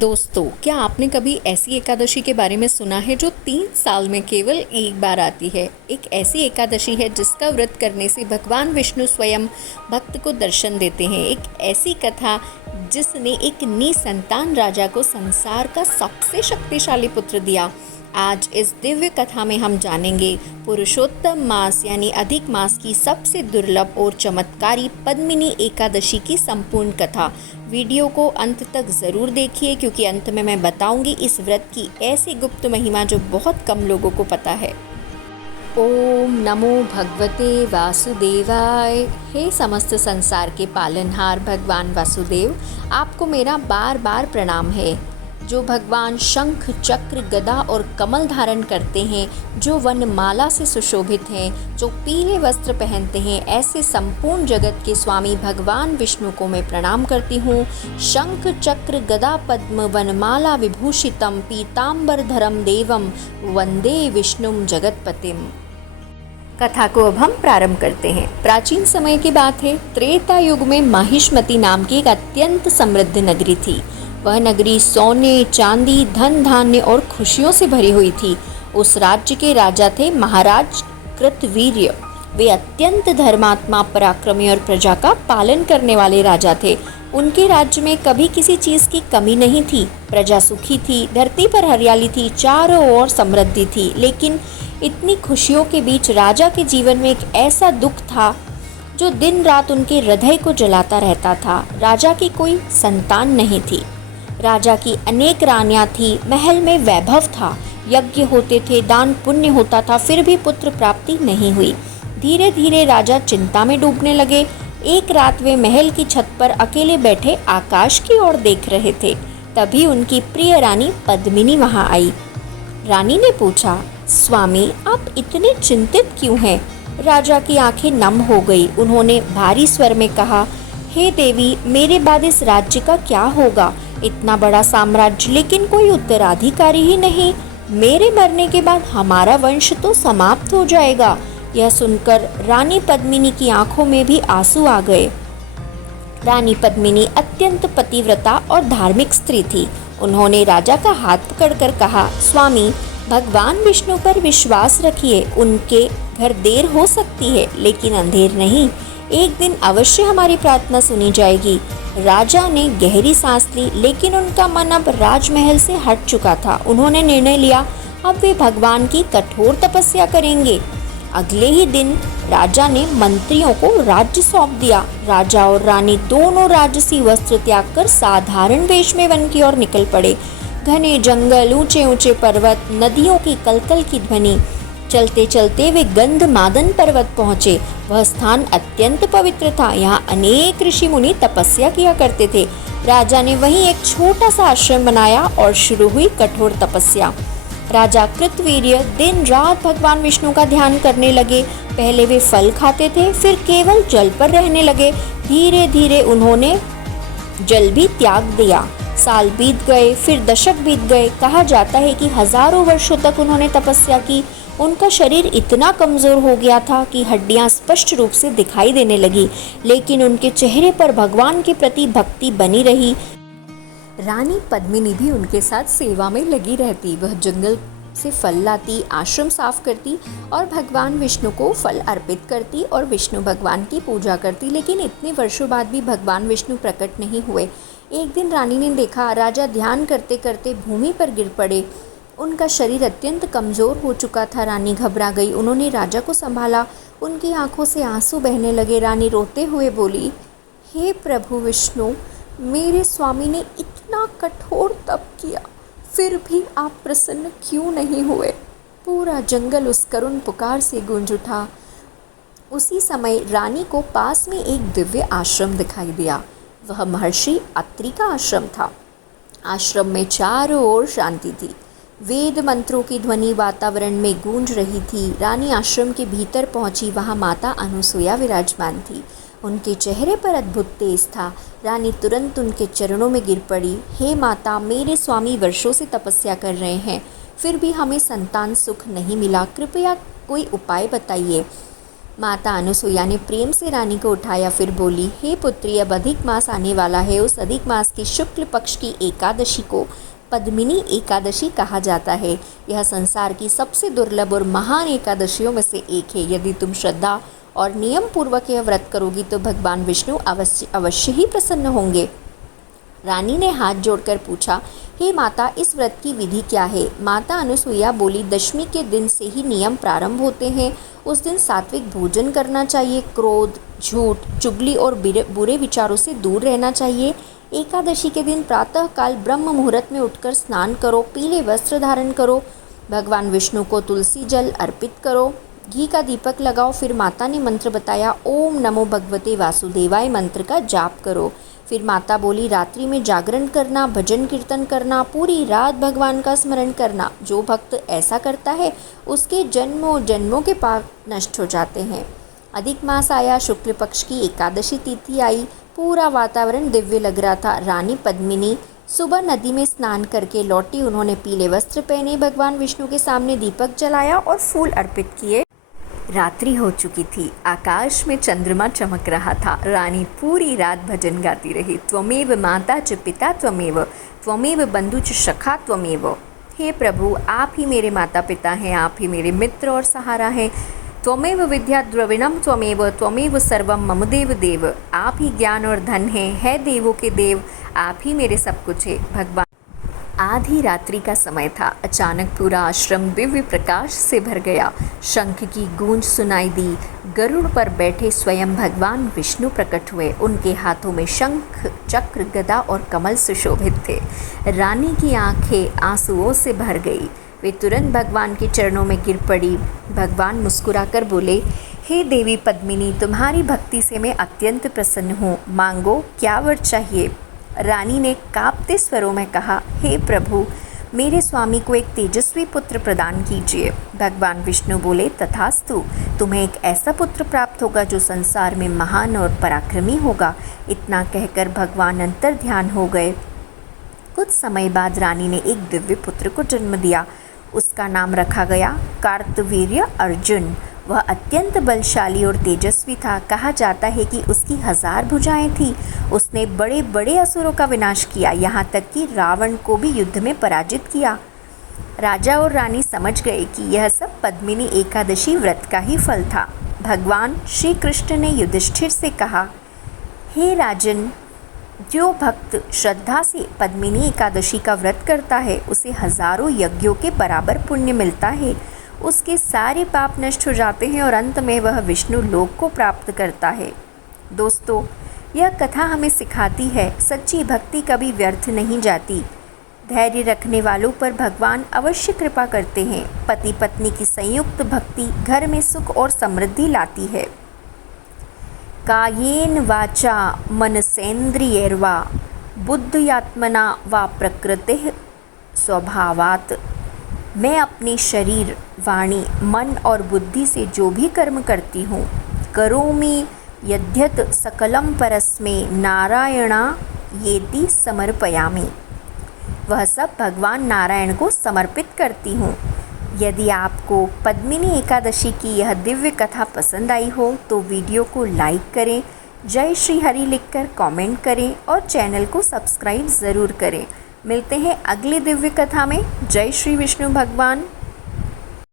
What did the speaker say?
दोस्तों, क्या आपने कभी ऐसी एकादशी के बारे में सुना है जो 3 साल में केवल एक बार आती है। एक ऐसी एकादशी है जिसका व्रत करने से भगवान विष्णु स्वयं भक्त को दर्शन देते हैं। एक ऐसी कथा जिसने एक निसंतान राजा को संसार का सबसे शक्तिशाली पुत्र दिया। आज इस दिव्य कथा में हम जानेंगे पुरुषोत्तम मास यानी अधिक मास की सबसे दुर्लभ और चमत्कारी पद्मिनी एकादशी की संपूर्ण कथा। वीडियो को अंत तक ज़रूर देखिए क्योंकि अंत में मैं बताऊंगी इस व्रत की ऐसी गुप्त महिमा जो बहुत कम लोगों को पता है। ओम नमो भगवते वासुदेवाय। हे समस्त संसार के पालनहार भगवान वासुदेव, आपको मेरा बार बार प्रणाम है। जो भगवान शंख चक्र गदा और कमल धारण करते हैं, जो वनमाला से सुशोभित हैं, जो पीले वस्त्र पहनते हैं, ऐसे संपूर्ण जगत के स्वामी भगवान विष्णु को मैं प्रणाम करती हूँ। शंख चक्र गदा पद्म वनमाला विभूषितम पीताम्बरधरम देवम वंदे विष्णुम जगतपतिम। कथा को अब हम प्रारंभ करते हैं। प्राचीन समय की बात है। त्रेता युग में माहिष्मती नाम की एक अत्यंत समृद्ध नगरी थी। वह नगरी सोने चांदी धन धान्य और खुशियों से भरी हुई थी। उस राज्य के राजा थे महाराज कृतवीर्य। वे अत्यंत धर्मात्मा पराक्रमी और प्रजा का पालन करने वाले राजा थे। उनके राज्य में कभी किसी चीज़ की कमी नहीं थी। प्रजा सुखी थी, धरती पर हरियाली थी, चारों ओर समृद्धि थी। लेकिन इतनी खुशियों के बीच राजा के जीवन में एक ऐसा दुख था जो दिन रात उनके हृदय को जलाता रहता था। राजा की कोई संतान नहीं थी। राजा की अनेक रानियां थी, महल में वैभव था, यज्ञ होते थे, दान पुण्य होता था, फिर भी पुत्र प्राप्ति नहीं हुई। धीरे धीरे राजा चिंता में डूबने लगे। एक रात वे महल की छत पर अकेले बैठे आकाश की ओर देख रहे थे। तभी उनकी प्रिय रानी पद्मिनी वहां आई। रानी ने पूछा, स्वामी आप इतने चिंतित क्यों हैं? राजा की आंखें नम हो गई। उन्होंने भारी स्वर में कहा, हे देवी, मेरे बाद इस राज्य का क्या होगा? इतना बड़ा साम्राज्य लेकिन कोई उत्तराधिकारी ही नहीं। मेरे मरने के बाद हमारा वंश तो समाप्त हो जाएगा। यह सुनकर रानी पद्मिनी की आंखों में भी आंसू आ गए। रानी पद्मिनी अत्यंत पतिव्रता और धार्मिक स्त्री थी। उन्होंने राजा का हाथ पकड़कर कहा, स्वामी भगवान विष्णु पर विश्वास रखिए। उनके घर देर हो सकती है लेकिन अंधेर नहीं। एक दिन अवश्य हमारी प्रार्थना सुनी जाएगी। राजा ने गहरी सांस ली, लेकिन उनका मन अब राजमहल से हट चुका था। उन्होंने निर्णय लिया, अब वे भगवान की कठोर तपस्या करेंगे। अगले ही दिन राजा ने मंत्रियों को राज्य सौंप दिया। राजा और रानी दोनों राजसी वस्त्र त्याग कर साधारण वेश में वन की ओर निकल पड़े। घने जंगल, ऊंचे ऊंचे पर्वत, नदियों की कलकल की ध्वनि। चलते चलते वे गंधमादन पर्वत पहुँचे। वह स्थान अत्यंत पवित्र था। यहाँ अनेक ऋषि मुनि तपस्या किया करते थे। राजा ने वहीं एक छोटा सा आश्रम बनाया और शुरू हुई कठोर तपस्या। राजा कृतवीर्य दिन रात भगवान विष्णु का ध्यान करने लगे। पहले वे फल खाते थे, फिर केवल जल पर रहने लगे। धीरे धीरे उन्होंने जल भी त्याग दिया। साल बीत गए, फिर दशक बीत गए। कहा जाता है कि हजारों वर्षों तक उन्होंने तपस्या की। उनका शरीर इतना कमज़ोर हो गया था कि हड्डियां स्पष्ट रूप से दिखाई देने लगी, लेकिन उनके चेहरे पर भगवान के प्रति भक्ति बनी रही। रानी पद्मिनी भी उनके साथ सेवा में लगी रहती। वह जंगल से फल लाती, आश्रम साफ करती और भगवान विष्णु को फल अर्पित करती और विष्णु भगवान की पूजा करती। लेकिन इतने वर्षों बाद भी भगवान विष्णु प्रकट नहीं हुए। एक दिन रानी ने देखा, राजा ध्यान करते करते भूमि पर गिर पड़े। उनका शरीर अत्यंत कमज़ोर हो चुका था। रानी घबरा गई। उन्होंने राजा को संभाला। उनकी आंखों से आंसू बहने लगे। रानी रोते हुए बोली, हे प्रभु विष्णु, मेरे स्वामी ने इतना कठोर तप किया, फिर भी आप प्रसन्न क्यों नहीं हुए? पूरा जंगल उस करुण पुकार से गूंज उठा। उसी समय रानी को पास में एक दिव्य आश्रम दिखाई दिया। वह महर्षि अत्रि का आश्रम था। आश्रम में चारों ओर शांति थी। वेद मंत्रों की ध्वनि वातावरण में गूंज रही थी। रानी आश्रम के भीतर पहुंची। वहां माता अनुसुईया विराजमान थी। उनके चेहरे पर अद्भुत तेज था। रानी तुरंत उनके चरणों में गिर पड़ी। हे माता, मेरे स्वामी वर्षों से तपस्या कर रहे हैं, फिर भी हमें संतान सुख नहीं मिला। कृपया कोई उपाय बताइए। माता अनुसुईया ने प्रेम से रानी को उठाया, फिर बोली, हे पुत्री, अब अधिक मास आने वाला है। उस अधिक मास की शुक्ल पक्ष की एकादशी को पद्मिनी एकादशी कहा जाता है। यह संसार की सबसे दुर्लभ और महान एकादशियों में से एक है। यदि तुम श्रद्धा और नियम पूर्वक यह व्रत करोगी तो भगवान विष्णु अवश्य ही प्रसन्न होंगे। रानी ने हाथ जोड़कर पूछा, हे माता, इस व्रत की विधि क्या है? माता अनुसुईया बोली, दशमी के दिन से ही नियम प्रारंभ होते हैं। उस दिन सात्विक भोजन करना चाहिए, क्रोध, झूठ, चुगली और बुरे विचारों से दूर रहना चाहिए। एकादशी के दिन प्रातः काल ब्रह्म मुहूर्त में उठकर स्नान करो, पीले वस्त्र धारण करो, भगवान विष्णु को तुलसी जल अर्पित करो, घी का दीपक लगाओ। फिर माता ने मंत्र बताया, ओम नमो भगवते वासुदेवाय मंत्र का जाप करो। फिर माता बोली, रात्रि में जागरण करना, भजन कीर्तन करना, पूरी रात भगवान का स्मरण करना। जो भक्त ऐसा करता है उसके जन्मों जन्मों के पाप नष्ट हो जाते हैं। अधिक मास आया, शुक्ल पक्ष की एकादशी तिथि आई। पूरा वातावरण दिव्य लग रहा था। रानी पद्मिनी सुबह नदी में स्नान करके लौटी। उन्होंने पीले वस्त्र पहने, भगवान विष्णु के सामने दीपक जलाया और फूल अर्पित किए। रात्रि हो चुकी थी, आकाश में चंद्रमा चमक रहा था। रानी पूरी रात भजन गाती रही। त्वमेव माता च पिता त्वमेव, त्वमेव बंधु च सखा त्वमेव। हे प्रभु, आप ही मेरे माता पिता हैं, आप ही मेरे मित्र और सहारा हैं। त्वमेव विद्या द्रविणम त्वमेव, त्वमेव सर्वम मम देव देव। आप ही ज्ञान और धन हैं, है देवों के देव, आप ही मेरे सब कुछ है। भगवान आधी रात्रि का समय था। अचानक पूरा आश्रम दिव्य प्रकाश से भर गया। शंख की गूंज सुनाई दी। गरुड़ पर बैठे स्वयं भगवान विष्णु प्रकट हुए। उनके हाथों में शंख, चक्र, गदा और कमल सुशोभित थे। रानी की आंखें आंसुओं से भर गई। वे तुरंत भगवान के चरणों में गिर पड़ी। भगवान मुस्कुराकर बोले, हे देवी पद्मिनी, तुम्हारी भक्ति से मैं अत्यंत प्रसन्न हूँ। मांगो, क्या वर चाहिए? रानी ने कांपते स्वरों में कहा, हे प्रभु, मेरे स्वामी को एक तेजस्वी पुत्र प्रदान कीजिए। भगवान विष्णु बोले, तथास्तु, तुम्हें एक ऐसा पुत्र प्राप्त होगा जो संसार में महान और पराक्रमी होगा। इतना कहकर भगवान अंतर ध्यान हो गए। कुछ समय बाद रानी ने एक दिव्य पुत्र को जन्म दिया। उसका नाम रखा गया कार्तवीर्य अर्जुन। वह अत्यंत बलशाली और तेजस्वी था। कहा जाता है कि उसकी 1000 भुजाएं थी। उसने बड़े बड़े असुरों का विनाश किया, यहाँ तक कि रावण को भी युद्ध में पराजित किया। राजा और रानी समझ गए कि यह सब पद्मिनी एकादशी व्रत का ही फल था। भगवान श्री कृष्ण ने युधिष्ठिर से कहा, हे राजन, जो भक्त श्रद्धा से पद्मिनी एकादशी का व्रत करता है उसे हजारों यज्ञों के बराबर पुण्य मिलता है। उसके सारे पाप नष्ट हो जाते हैं और अंत में वह विष्णु लोक को प्राप्त करता है। दोस्तों, यह कथा हमें सिखाती है, सच्ची भक्ति कभी व्यर्थ नहीं जाती। धैर्य रखने वालों पर भगवान अवश्य कृपा करते हैं। पति पत्नी की संयुक्त भक्ति घर में सुख और समृद्धि लाती है। कायेन वाचा मनसेन्द्रियैर्वा बुद्ध्यात्मना वा प्रकृतिः स्वभावात्। मैं अपने शरीर, वाणी, मन और बुद्धि से जो भी कर्म करती हूँ, करोमि यद्यत् सकलम परस्मै नारायणा येति समर्पयामि। वह सब भगवान नारायण को समर्पित करती हूँ। यदि आपको पद्मिनी एकादशी की यह दिव्य कथा पसंद आई हो तो वीडियो को लाइक करें, जय श्री हरि लिखकर कमेंट करें और चैनल को सब्सक्राइब ज़रूर करें। मिलते हैं अगली दिव्य कथा में। जय श्री विष्णु भगवान।